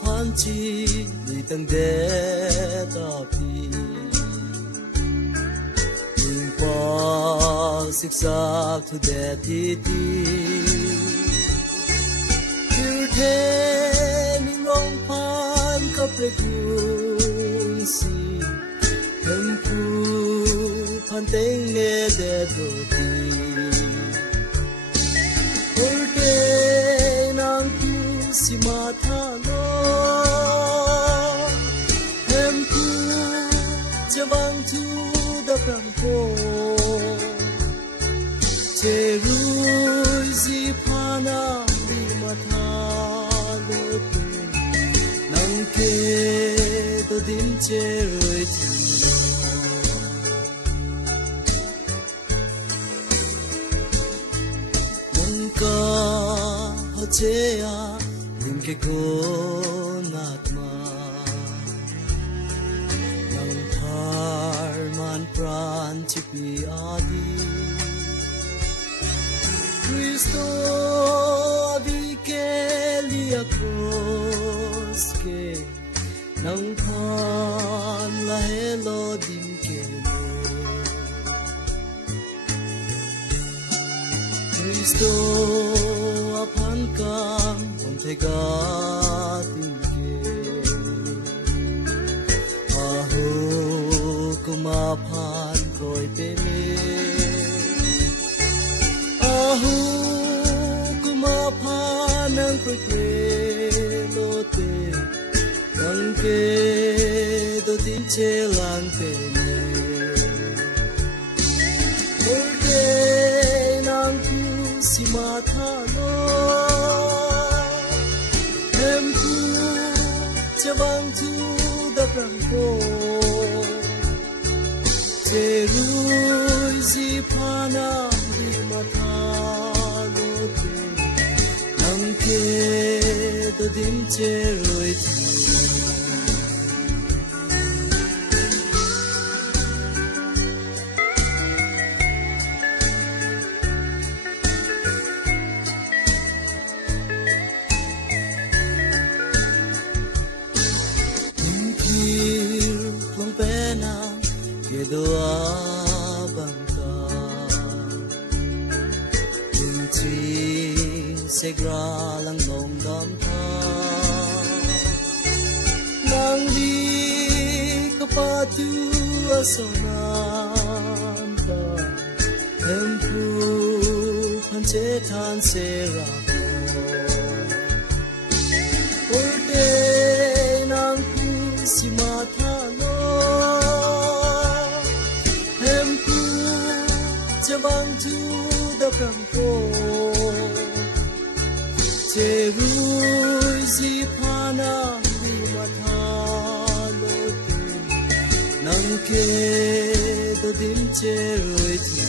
panchi ni tang de ta pi ning pa sik sak thu de ti ti pir the ning rong pan ka pre kun si hem pu pan teng ne de do ti porque nang tu si ma tha lo hem pu chavang tu da pram ko che ru si phana di ma tha lo tu nang ke do dim che roi ti ka hachea nimke ko natma nang thar man pran chipi adi Cristo adi ke lia cross ke nang phan la hello dim ke Cristo apan kam ontega tinke aho kuma pan koi pe me aho kuma pan ang koi pe lote nang ke do tin che lang pe me si ma tha lo hem pu chavang tu da pram ko che ru si phana di ma tha lo te nang ke do dim che roi ti doa bangka Tintin segra lang long dam tha Nang di kapatu asonanta Hempu panche tan sera Orte nang ku simatha chavang tu da pram ko che ru si phana di ma tha lo tu nang ke do dim che roi ti